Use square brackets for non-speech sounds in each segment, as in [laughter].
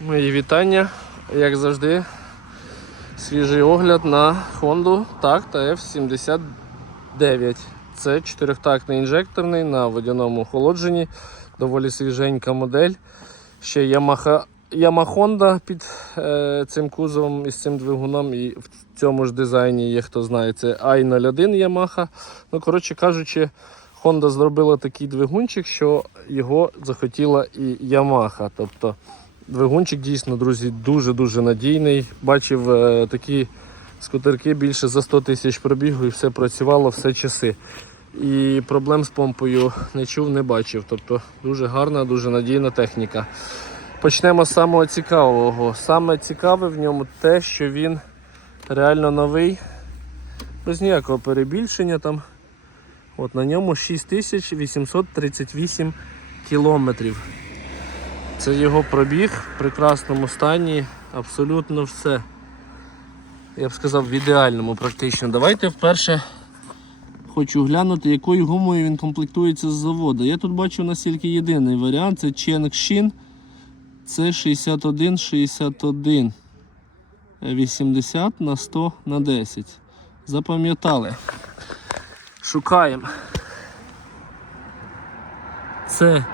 Мої вітання, як завжди, свіжий огляд на Honda Tact F79. Це чотирьохтактний інжекторний на водяному охолодженні. Доволі свіженька модель. Ще Yamaha, Yamaha Honda під е, цим кузовом і з цим двигуном. І в цьому ж дизайні є, хто знає, це i01 Yamaha. Ну, коротше кажучи, Honda зробила такий двигунчик, що його захотіла і Yamaha. Тобто Двигунчик дійсно, друзі, дуже-дуже надійний. Бачив е, такі скутерки більше за 100 тисяч пробігу і все працювало все часи. І проблем з помпою не чув, не бачив. Тобто дуже гарна, дуже надійна техніка. Почнемо з самого цікавого. Саме цікаве в ньому те, що він реально новий, без ніякого перебільшення там. От на ньому 6838 кілометрів. Це його пробіг в прекрасному стані, абсолютно все. Я б сказав, в ідеальному практично. Давайте вперше хочу глянути, якою гумою він комплектується з заводу. Я тут бачу у нас тільки єдиний варіант, це Chengxin. Це 61 61 80 на 100 на 10. Запам'ятали. Шукаємо. Це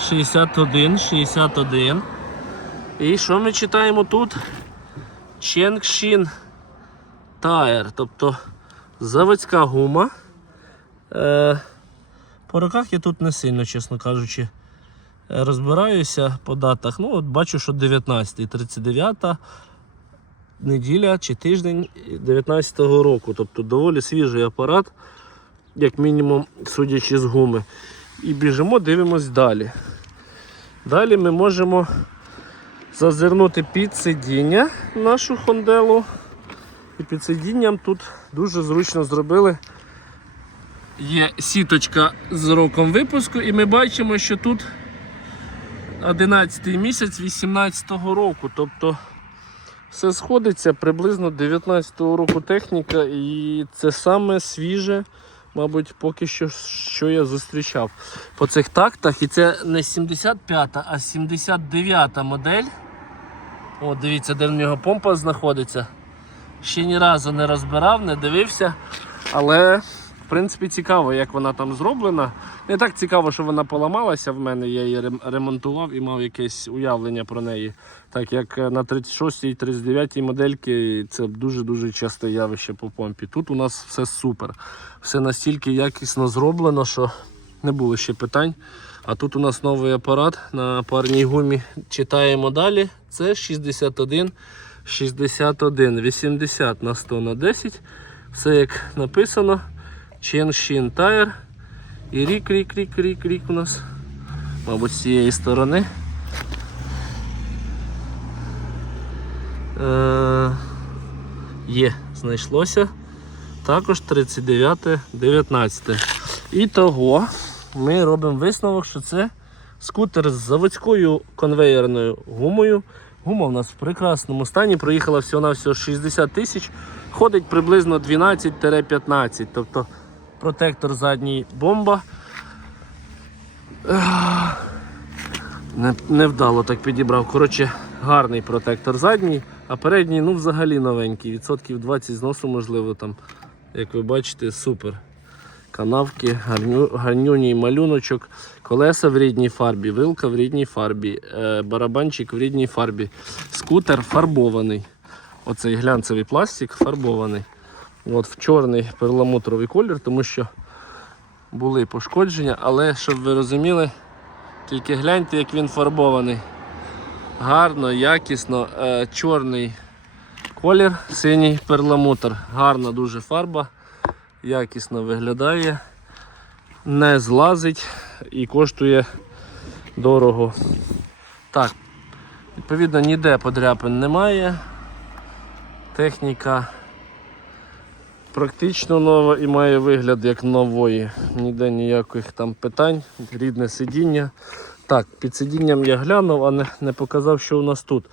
61, 61. І що ми читаємо тут? Chengxin Tire, тобто заводська гума. Е, по роках я тут не сильно, чесно кажучи, розбираюся по датах. Ну, от бачу, що 19, 39 неділя чи тиждень 19-го року. Тобто доволі свіжий апарат, як мінімум, судячи з гуми. І біжимо, дивимось далі. Далі ми можемо зазирнути під сидіння нашу хонделу. І під сидінням тут дуже зручно зробили. Є сіточка з роком випуску, і ми бачимо, що тут 11 місяць 18-го року. Тобто все сходиться приблизно 19-го року техніка, і це саме свіже мабуть, поки що, що я зустрічав по цих тактах. І це не 75-та, а 79-та модель. О, дивіться, де в нього помпа знаходиться. Ще ні разу не розбирав, не дивився. Але, принципі, цікаво, як вона там зроблена. Не так цікаво, що вона поламалася в мене, я її ремонтував і мав якесь уявлення про неї. Так як на 36-й 39-й модельки це дуже-дуже часте явище по помпі. Тут у нас все супер. Все настільки якісно зроблено, що не було ще питань. А тут у нас новий апарат на парній гумі. Читаємо далі. Це 61, 61, 80 на 100 на 10. Все як написано. Chenshin Tire. І рік, рік, рік, рік, рік у нас. Мабуть, з цієї сторони. Е, Є, знайшлося. Також 39, 19. І того ми робимо висновок, що це скутер з заводською конвеєрною гумою. Гума в нас в прекрасному стані. Проїхала всього-навсього 60 тисяч, ходить приблизно 12-15. Тобто протектор задній бомба. Не, Невдало так підібрав. Коротше, гарний протектор задній, а передній ну взагалі новенький. Відсотків 20 зносу, можливо, там, як ви бачите, супер. Канавки, гарню, гарнюній малюночок, колеса в рідній фарбі, вилка в рідній фарбі, е, барабанчик в рідній фарбі. Скутер фарбований. Оцей глянцевий пластик фарбований. От В чорний перламутровий колір, тому що були пошкодження, але щоб ви розуміли, тільки гляньте, як він фарбований. Гарно, якісно, е, чорний колір, синій перламутр. Гарна дуже фарба, якісно виглядає, не злазить і коштує дорого. Так, відповідно, ніде подряпин немає. Техніка практично нова і має вигляд як нової. Ніде ніяких там питань, рідне сидіння. Так, під сидінням я глянув, а не, не показав, що у нас тут.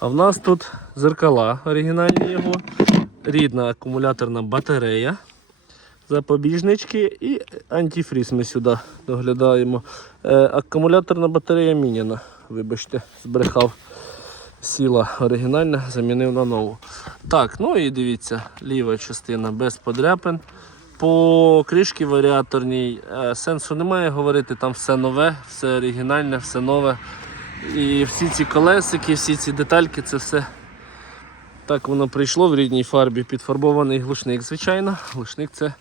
А в нас тут зеркала оригінальні його, рідна акумуляторна батарея, запобіжнички і антифріз ми сюди доглядаємо. Е, акумуляторна батарея міняна, вибачте, збрехав. Сіла оригінальна, замінив на нову. Так, ну і дивіться, ліва частина без подряпин. По кришці варіаторній е, сенсу немає говорити, там все нове, все оригінальне, все нове. І всі ці колесики, всі ці детальки, це все так воно прийшло в рідній фарбі. Підфарбований глушник, звичайно. Глушник це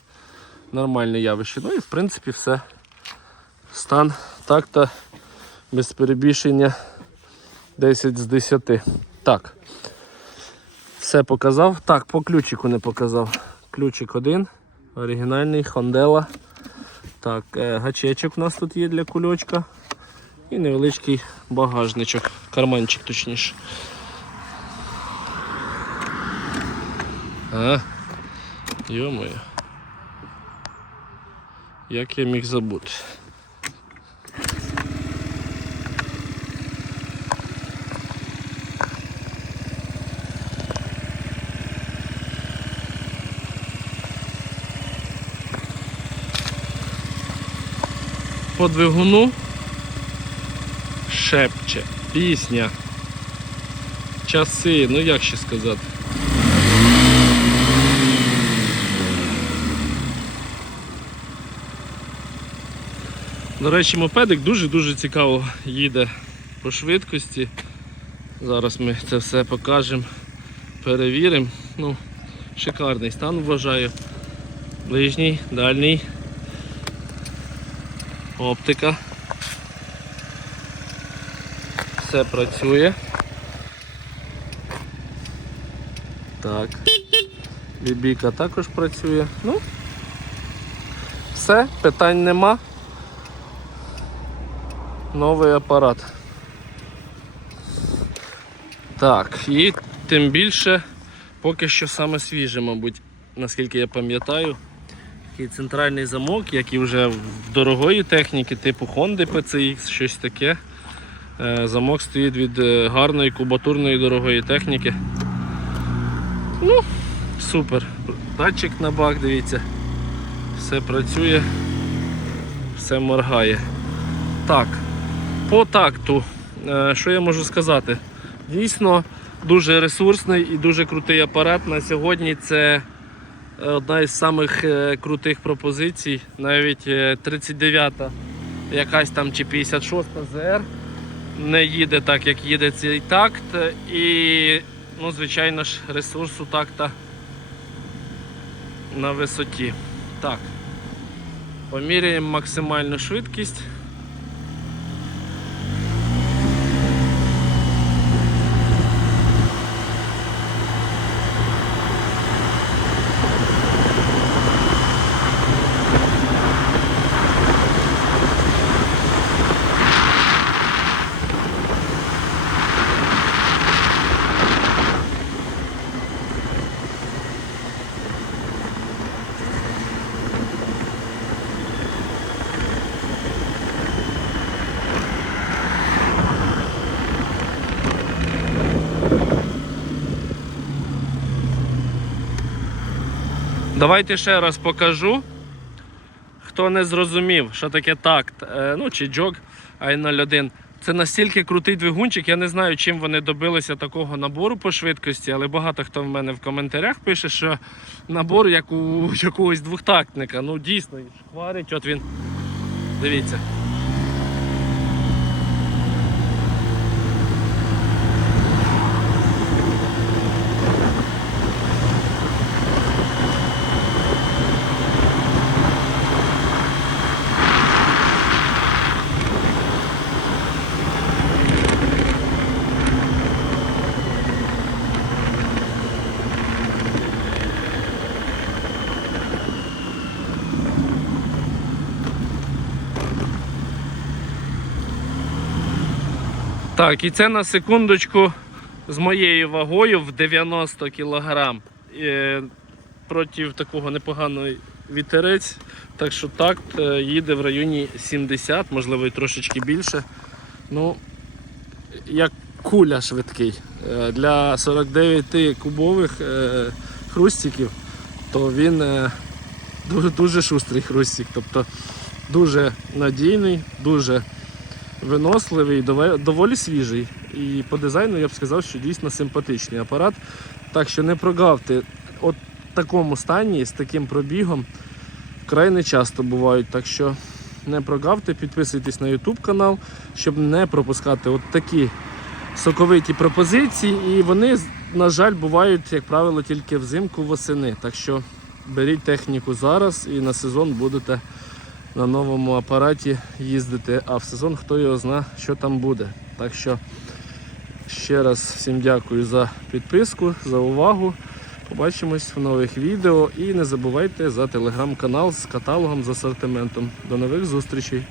нормальне явище. Ну і в принципі все. Стан так-то без перебільшення 10 з 10. Так. Все показав. Так, по ключику не показав. Ключик один. Оригінальний Хондела. Так, е, гачечок у нас тут є для кульочка. І невеличкий багажничок, карманчик точніше. А, йо-моє. Як я міг забути? По двигуну шепче, пісня, часи, ну як ще сказати. До речі, мопедик дуже-дуже цікаво їде по швидкості. Зараз ми це все покажемо, перевіримо. Ну, шикарний стан вважаю. Ближній, дальній. Оптика. Все працює. Так. Бібіка також працює. Ну, все, питань нема. Новий апарат. Так, і тим більше поки що саме свіже, мабуть, наскільки я пам'ятаю. Такий центральний замок, як і вже в дорогої техніки, типу Honda PCX, щось таке. Е, Замок стоїть від е, гарної кубатурної дорогої техніки. Ну, супер. Датчик на бак, дивіться. Все працює, все моргає. Так, по такту, е, що я можу сказати? Дійсно дуже ресурсний і дуже крутий апарат. На сьогодні це одна із самих е, крутих пропозицій. Навіть е, 39-та якась там чи 56-та ЗР не їде так, як їде цей такт. І, ну, звичайно ж, ресурс у такта на висоті. Так. Поміряємо максимальну швидкість. Давайте ще раз покажу. Хто не зрозумів, що таке такт, е, ну чи джог i01. Це настільки крутий двигунчик, я не знаю, чим вони добилися такого набору по швидкості, але багато хто в мене в коментарях пише, що набор як у [laughs] якогось двохтактника. Ну дійсно, хварить, от він. Дивіться. Так, і це на секундочку з моєю вагою в 90 кг. Проти такого непоганого вітерець. Так що такт е, їде в районі 70, можливо і трошечки більше. Ну, як куля швидкий. Е, Для 49 кубових е, хрустиків, то він дуже, дуже шустрий хрустик. Тобто дуже надійний, дуже виносливий, доволі свіжий. І по дизайну я б сказав, що дійсно симпатичний апарат. Так що не прогавте. От в такому стані, з таким пробігом, вкрай не часто бувають. Так що не прогавте, підписуйтесь на YouTube канал, щоб не пропускати от такі соковиті пропозиції. І вони, на жаль, бувають, як правило, тільки взимку восени. Так що беріть техніку зараз і на сезон будете на новому апараті їздити. А в сезон хто його зна, що там буде. Так що ще раз всім дякую за підписку, за увагу. Побачимось в нових відео і не забувайте за телеграм-канал з каталогом з асортиментом. До нових зустрічей!